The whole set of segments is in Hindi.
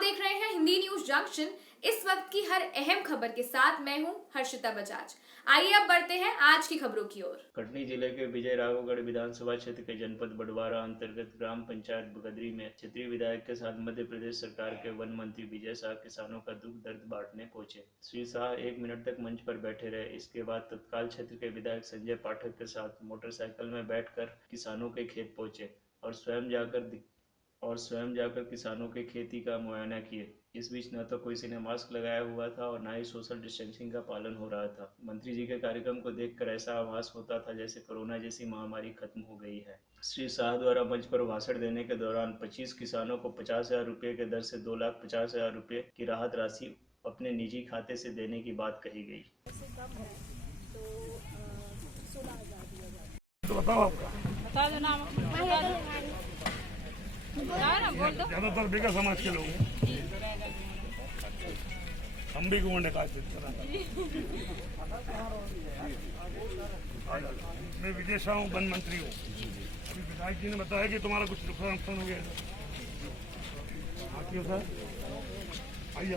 देख रहे हैं हिंदी न्यूज जंक्शन। इस वक्त की हर अहम खबर के साथ मैं हूं हर्षिता बजाज। आइए अब बढ़ते हैं आज की खबरों की ओर। कटनी जिले के विजय राघवगढ़ विधानसभा क्षेत्र के जनपद बडवारा अंतर्गत ग्राम पंचायत बगदरी में क्षेत्रीय विधायक के साथ मध्य प्रदेश सरकार के वन मंत्री विजय शाह किसानों का दुख दर्द बांटने पहुंचे। श्री शाह 1 मिनट तक मंच पर बैठे रहे। इसके बाद तत्काल क्षेत्र के विधायक संजय पाठक के साथ मोटरसाइकिल में बैठकर किसानों के खेत पहुंचे और स्वयं जाकर किसानों के खेती का मुआयना किए। इस बीच न तो किसी ने मास्क लगाया हुआ था और न ही सोशल डिस्टेंसिंग का पालन हो रहा था। मंत्री जी के कार्यक्रम को देखकर ऐसा आभास होता था जैसे कोरोना जैसी महामारी खत्म हो गई है। श्री शाह द्वारा मंच पर भाषण देने के दौरान 25 किसानों को 50,000 रुपये के दर से 2,50,000 रुपये की राहत राशि अपने निजी खाते से देने की बात कही गई। तो बताओ आपका ज्यादातर बेगा समाज के लोग हैं। हम भी घूमने का मैं विजय शाह हूँ, वन मंत्री हूँ। अभी विधायक जी ने बताया कि तुम्हारा कुछ नुकसान हो गया। हाँ क्यों सर, आइए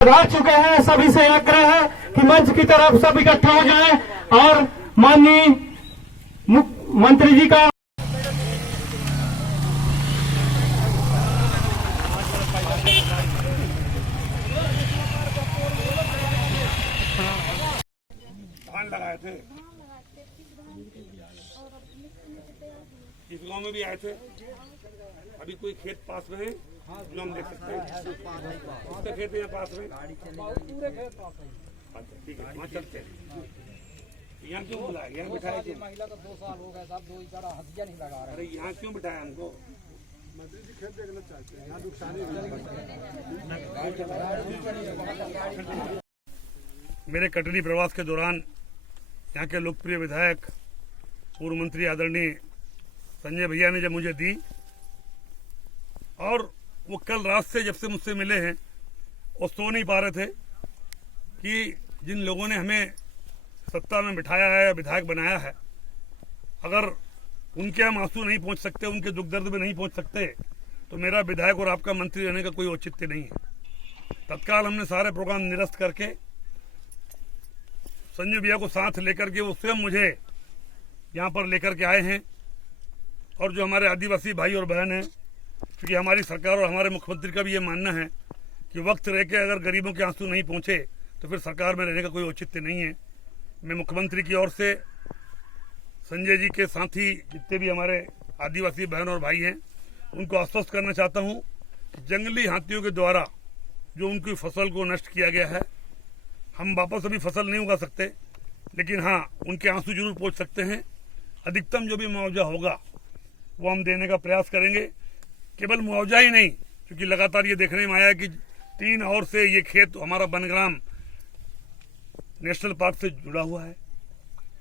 बढ़ा चुके हैं। सभी से आग्रह है कि मंच की तरफ सब इकट्ठा हो जाए और माननीय मुख्यमंत्री जी का धान लगाए थे। इस गांव में भी आए थे। अभी कोई खेत पास में है जो हम देख सकते हैं। उसका खेत यहाँ पास में। अच्छा ठीक है, वहाँ चलते हैं। यहाँ क्यों बुलाया, यहाँ बिठाया क्यों? महिला का 2 साल हो गए साहब, 2 इकारा हथिया नहीं लगा रहे। अरे यहाँ क्यों बिठाया हमको? मंत्री जी खेत देखना चाहते हैं, यहाँ नुकसान। मेरे कटनी प्रवास के दौरान यहाँ के लोकप्रिय विधायक पूर्व मंत्री आदरणीय संजय भैया ने जब मुझे दी, और वो कल रात से जब से मुझसे मिले हैं वो सो नहीं पा रहे थे कि जिन लोगों ने हमें सत्ता में बिठाया है या विधायक बनाया है, अगर उनके हम आंसू नहीं पहुंच सकते, उनके दुख दर्द में नहीं पहुंच सकते, तो मेरा विधायक और आपका मंत्री रहने का कोई औचित्य नहीं है। तत्काल हमने सारे प्रोग्राम निरस्त करके संजय भैया को साथ लेकर के वो स्वयं मुझे यहाँ पर लेकर के आए हैं। और जो हमारे आदिवासी भाई और बहन हैं, क्योंकि हमारी सरकार और हमारे मुख्यमंत्री का भी ये मानना है कि वक्त रह के अगर गरीबों के आंसू नहीं पहुंचे तो फिर सरकार में रहने का कोई औचित्य नहीं है। मैं मुख्यमंत्री की ओर से संजय जी के साथी जितने भी हमारे आदिवासी बहन और भाई हैं उनको आश्वस्त करना चाहता हूं कि जंगली हाथियों के द्वारा जो उनकी फसल को नष्ट किया गया है, हम वापस अभी फसल नहीं उगा सकते, लेकिन हाँ उनके आंसू जरूर पहुंच सकते हैं। अधिकतम जो भी मुआवजा होगा वो हम देने का प्रयास करेंगे। केवल मुआवजा ही नहीं, क्योंकि लगातार ये देखने में आया कि 3 और से ये खेत हमारा बनग्राम नेशनल पार्क से जुड़ा हुआ है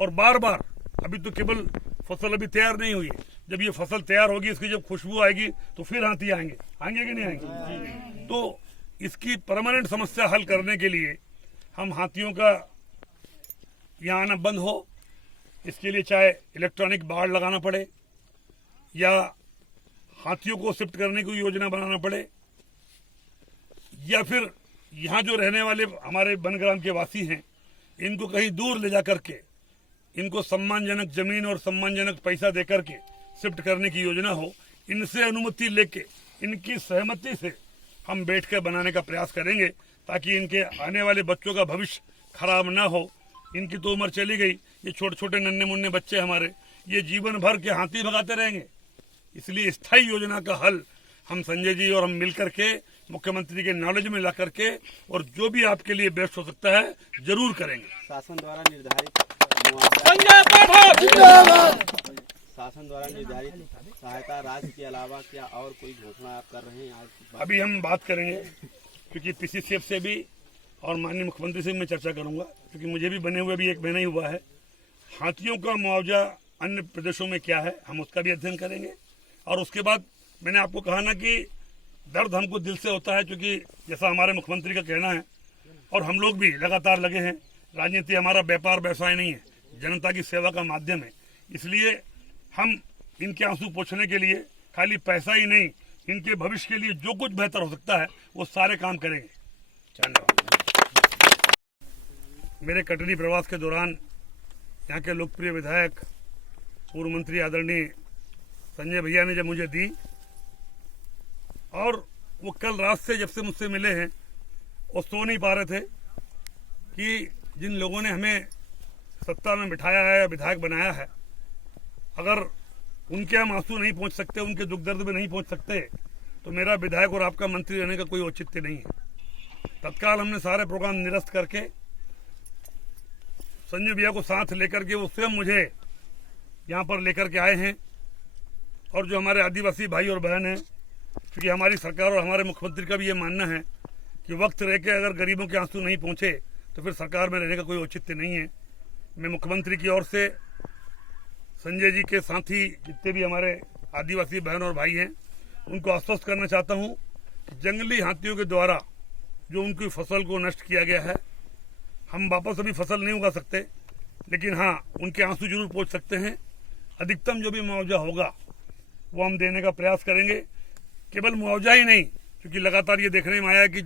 और बार बार अभी तो केवल फसल अभी तैयार नहीं हुई है। जब ये फसल तैयार होगी, इसकी जब खुशबू आएगी तो फिर हाथी आएंगे कि नहीं आएंगे? तो इसकी परमानेंट समस्या हल करने के लिए हम हाथियों का यहाँ आना बंद हो, इसके लिए चाहे इलेक्ट्रॉनिक बाड़ लगाना पड़े या हाथियों को शिफ्ट करने की योजना बनाना पड़े, या फिर यहाँ जो रहने वाले हमारे वनग्राम के वासी हैं इनको कहीं दूर ले जाकर के इनको सम्मानजनक जमीन और सम्मानजनक पैसा देकर के शिफ्ट करने की योजना हो। इनसे अनुमति लेके इनकी सहमति से हम बैठकर बनाने का प्रयास करेंगे ताकि इनके आने वाले बच्चों का भविष्य खराब ना हो। इनकी तो उम्र चली गई, ये छोटे छोटे नन्हे मुन्ने बच्चे हमारे ये जीवन भर के हाथी भगाते रहेंगे। इसलिए स्थायी योजना का हल हम संजय जी और हम मिलकर के मुख्यमंत्री के नॉलेज में ला करके और जो भी आपके लिए बेस्ट हो सकता है जरूर करेंगे। शासन द्वारा निर्धारित सहायता राशि के अलावा क्या और कोई घोषणा आप कर रहे हैं आज? अभी हम बात करेंगे, क्योंकि पीसीसीएफ से भी और माननीय मुख्यमंत्री से मैं चर्चा करूंगा, क्योंकि मुझे भी बने हुए भी 1 महीना ही हुआ है। हाथियों का मुआवजा अन्य प्रदेशों में क्या है, हम उसका भी अध्ययन करेंगे। और उसके बाद मैंने आपको कहा ना कि दर्द हमको दिल से होता है, क्योंकि जैसा हमारे मुख्यमंत्री का कहना है और हम लोग भी लगातार लगे हैं। राजनीति हमारा व्यापार व्यवसाय नहीं है, जनता की सेवा का माध्यम है। इसलिए हम इनके आंसू पोंछने के लिए खाली पैसा ही नहीं, इनके भविष्य के लिए जो कुछ बेहतर हो सकता है वो सारे काम करेंगे। धन्यवाद। मेरे कटनी प्रवास के दौरान यहाँ के लोकप्रिय विधायक पूर्व मंत्री आदरणीय संजय भैया ने जब मुझे दी, और वो कल रात से जब से मुझसे मिले हैं वो सो नहीं पा रहे थे कि जिन लोगों ने हमें सत्ता में बिठाया है या विधायक बनाया है, अगर उनके हम आंसू नहीं पहुंच सकते, उनके दुख दर्द में नहीं पहुंच सकते, तो मेरा विधायक और आपका मंत्री रहने का कोई औचित्य नहीं है। तत्काल हमने सारे प्रोग्राम निरस्त करके संजय भैया को साथ लेकर के वो स्वयं मुझे यहाँ पर लेकर के आए हैं, और जो हमारे आदिवासी भाई और बहन हैं, क्योंकि हमारी सरकार और हमारे मुख्यमंत्री का भी ये मानना है कि वक्त रह के अगर गरीबों के आंसू नहीं पहुंचे तो फिर सरकार में रहने का कोई औचित्य नहीं है। मैं मुख्यमंत्री की ओर से संजय जी के साथी जितने भी हमारे आदिवासी बहन और भाई हैं उनको आश्वस्त करना चाहता हूं कि जंगली हाथियों के द्वारा जो उनकी फसल को नष्ट किया गया है, हम वापस अभी फसल नहीं उगा सकते, लेकिन हाँ उनके आंसू जरूर पहुंच सकते हैं। अधिकतम जो भी मुआवजा होगा वो हम देने का प्रयास करेंगे। केवल मुआवजा ही नहीं, क्योंकि लगातार ये देखने में आया कि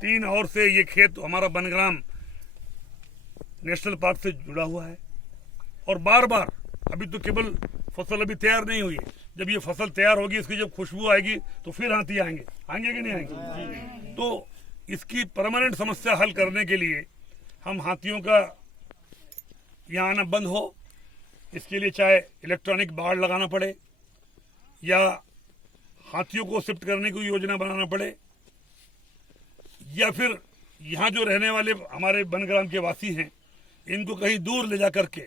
3 और से ये खेत हमारा बनग्राम नेशनल पार्क से जुड़ा हुआ है, और बार बार अभी तो केवल फसल अभी तैयार नहीं हुई है, जब ये फसल तैयार होगी, इसकी जब खुशबू आएगी तो फिर हाथी आएंगे कि नहीं आएंगे। तो इसकी परमानेंट समस्या हल करने के लिए हम हाथियों का यहाँ आना बंद हो, इसके लिए चाहे इलेक्ट्रॉनिक बाड़ लगाना पड़े या हाथियों को शिफ्ट करने की योजना बनाना पड़े, या फिर यहाँ जो रहने वाले हमारे बनग्राम के वासी हैं इनको कहीं दूर ले जा करके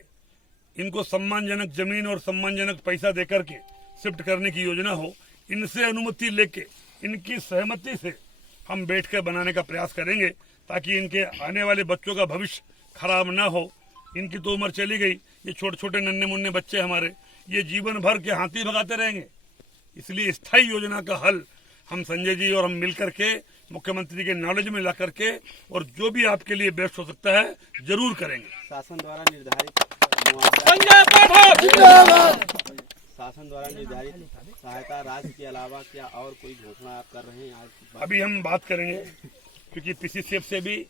इनको सम्मानजनक जमीन और सम्मानजनक पैसा दे करके शिफ्ट करने की योजना हो। इनसे अनुमति लेके इनकी सहमति से हम बैठकर बनाने का प्रयास करेंगे, ताकि इनके आने वाले बच्चों का भविष्य खराब ना हो। इनकी तो उम्र चली गई, ये छोटे छोटे नन्हे मुन्ने बच्चे हमारे ये जीवन भर के हाथी भगाते रहेंगे। इसलिए स्थायी योजना का हल हम संजय जी और हम मिलकर के मुख्यमंत्री के नॉलेज में ला करके और जो भी आपके लिए बेस्ट हो सकता है जरूर करेंगे। शासन द्वारा निर्धारित सहायता राशि के अलावा क्या और कोई घोषणा आप कर रहे हैं आज? अभी हम बात करेंगे, क्योंकि पीसीसीएफ से भी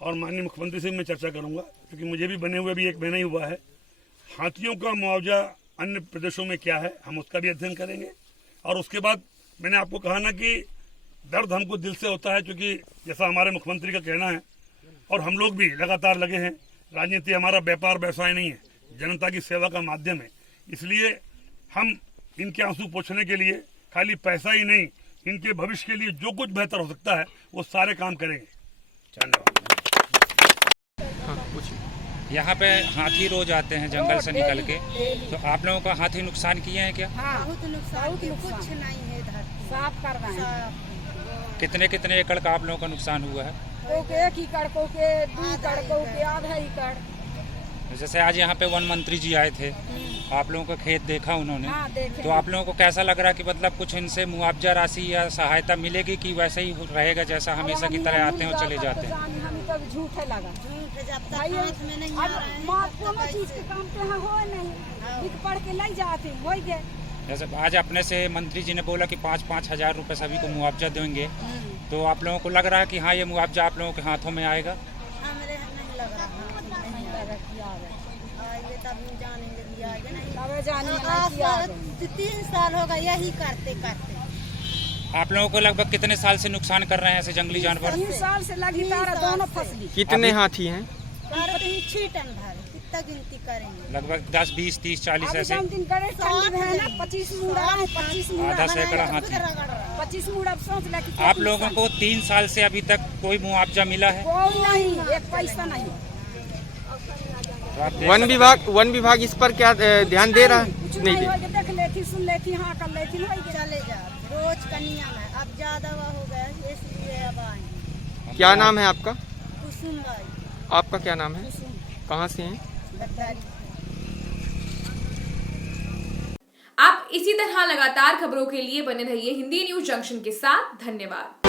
और माननीय मुख्यमंत्री से मैं चर्चा करूंगा, क्योंकि मुझे भी बने हुए भी 1 महीना ही हुआ है। हाथियों का मुआवजा अन्य प्रदेशों में क्या है हम उसका भी अध्ययन करेंगे, और उसके बाद मैंने आपको कहा ना कि दर्द हमको दिल से होता है, क्योंकि जैसा हमारे मुख्यमंत्री का कहना है और हम लोग भी लगातार लगे हैं, राजनीति हमारा व्यापार व्यवसाय नहीं है, जनता की सेवा का माध्यम है। इसलिए हम इनके आंसू पोंछने के लिए खाली पैसा ही नहीं, इनके भविष्य के लिए जो कुछ बेहतर हो सकता है वो सारे काम करेंगे। धन्यवाद। यहाँ पे हाथी रोज आते हैं जंगल से निकल के, तो आप लोगों का हाथी नुकसान किए हैं क्या? बहुत नुकसान, कुछ नहीं है इधर, साफ करवाए हैं। कितने एकड़ का आप लोगों का नुकसान हुआ है? 1 एकड़, 2 एकड़, आधा एकड़। जैसे आज यहाँ पे वन मंत्री जी आए थे, आप लोगों का खेत देखा उन्होंने, तो आप लोगों को कैसा लग रहा है कि मतलब कुछ इनसे मुआवजा राशि या सहायता मिलेगी कि वैसे ही रहेगा जैसा हमेशा की तरह आते हैं और चले जाते हैं? हमें तो झूठ लगा, कोनो चीज के काम पे हो नहीं, लिख पढ़ के ले जाते हो गए। जैसे आज अपने से मंत्री जी ने बोला कि 5-5 हजार रुपए सभी को मुआवजा देंगे, तो आप लोगों को लग रहा है कि हाँ ये मुआवजा आप लोगों के हाथों में आएगा? हमें नहीं लग रहा, नहीं लगा कि आएगा, तब जानेंगे दिया आगे नहीं, जानेंगे। 3 साल होगा यही करते करते। आप लोगों को लगभग कितने साल से नुकसान कर रहे हैं ऐसे जंगली जानवर? 3 साल से लगातार दोनों फसली। कितने हाथी हैं? 6 टन भर, कितना गिनती करेंगे? लगभग 10, 20, 30, 40 ऐसे। 25 मुड़ा है, 25 मुड़ा, आधा सैकड़ा हाथी। 25 मुड़ा सोच ला कि आप लोगों को 3 साल से अभी तक कोई मुआवजा मिला है? कोई नहीं, 1 पैसा नहीं। वन विभाग इस पर क्या ध्यान दे रहा है? कुछ नहीं हो, देख लेती, सुन लेती, हाँ कर लेती, चले जा रोज कन्या में। अब ज्यादा हो गया इसलिए अब आए। क्या नाम है आपका? कुसुम बाई। आपका क्या नाम है? कहाँ से हैं? आप इसी तरह लगातार खबरों के लिए बने रहिए हिंदी न्यूज जंक्शन के साथ। धन्यवाद।